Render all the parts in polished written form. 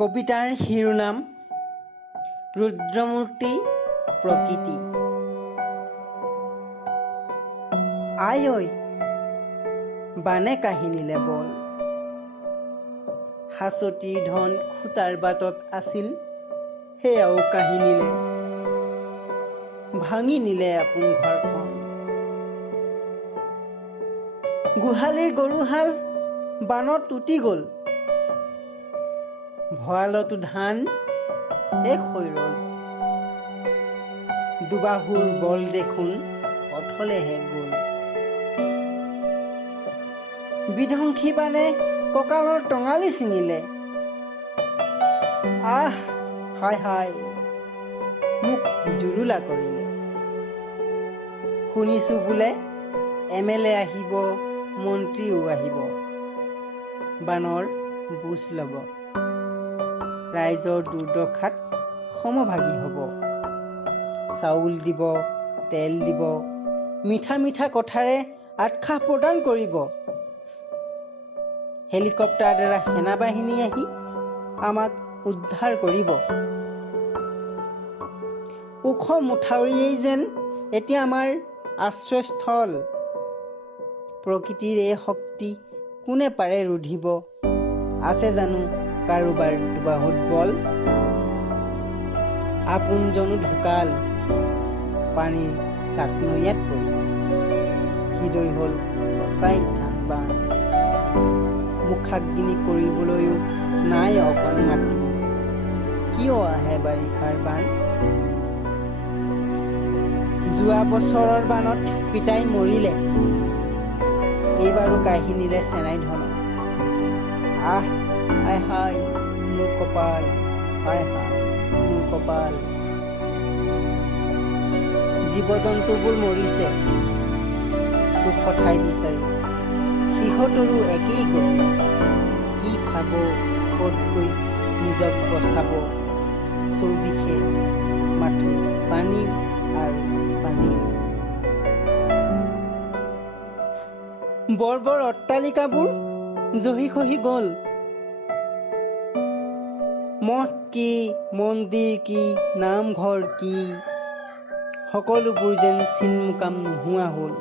কবিতাৰ শিৰোনাম ৰুদ্ৰমূৰ্তি প্ৰকৃতি। আই ঐ বানে কাহিনীলে বল, হাচতিৰ ধন খুটাৰ বাটত আছিল, সেয়াও কাহিনীলে ভাঙি নিলে আপোন ঘৰখন। গোহালিৰ গৰুহাল বানত উটি গল, ভঁৰালতো ধান শেষ হৈ ৰল। দুবাহুৰ বল দেখোন অথলেহে গল, বিধ্বংসী বানে কঁকালৰ টঙালি ছিঙিলে। আহ হায় হায় মোক জুৰুলা কৰিলে। শুনিছো বোলে MLA আহিব, মন্ত্ৰীও আহিব, বানৰ বুজ লব। ৰাইজৰ দুৰ্দশাত সমভাগী হব। চাউল দিব, তেল দিব, মিঠা মিঠা কথাৰে আশ্বাস প্ৰদান কৰিব। হেলিকপ্টাৰ দ্বাৰা সেনাবাহিনী আহি আমাক উদ্ধাৰ কৰিব। ওখ মথাউৰিয়েই যেন এতিয়া আমাৰ আশ্ৰয়স্থল। প্ৰকৃতিৰ এই শক্তি কোনে পাৰে ৰুধিব? আছে জানো কাৰোবাৰ দুবাহুত বল? আপোনজনো ঢুকাল পানীৰ চাকনৈয়াত পৰি, হৃদয় হল সঁচাই ধান বান। মুখাগ্নি কৰিবলৈও নাই অকণ মাটি, কিয় আহে বাৰিষাৰ বান? যোৱা বছৰৰ বানত পিতাই মৰিলে, এইবাৰো কাহিনীলে চেনাই ধন। আহ হায় হায় মোৰ কপাল, হায় হায় মোৰ কপাল। জীৱ জন্তুবোৰ মৰিছে ওখ ঠাই বিচাৰি, সিহঁতৰো একেই গতি। কি খাব, ক'ত গৈ নিজক বচাব? চৌদিশে মাথো পানী আৰু পানী। বৰ বৰ অট্টালিকাবোৰ জহি খহি গল। মঠ কি, মন্দিৰ কি, নামঘৰ কি, সকলোবোৰ যেন চিনমোকাম নোহোৱা হল।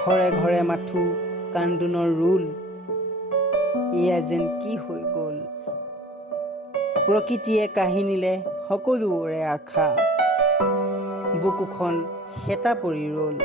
ঘৰে ঘৰে মাথো কান্দোনৰ ৰোল, এয়া যেন কি হৈ গল? প্ৰকৃতিয়ে কাহিনীলে সকলোৰে আশা, বুকুখন হেতা পৰি ৰল।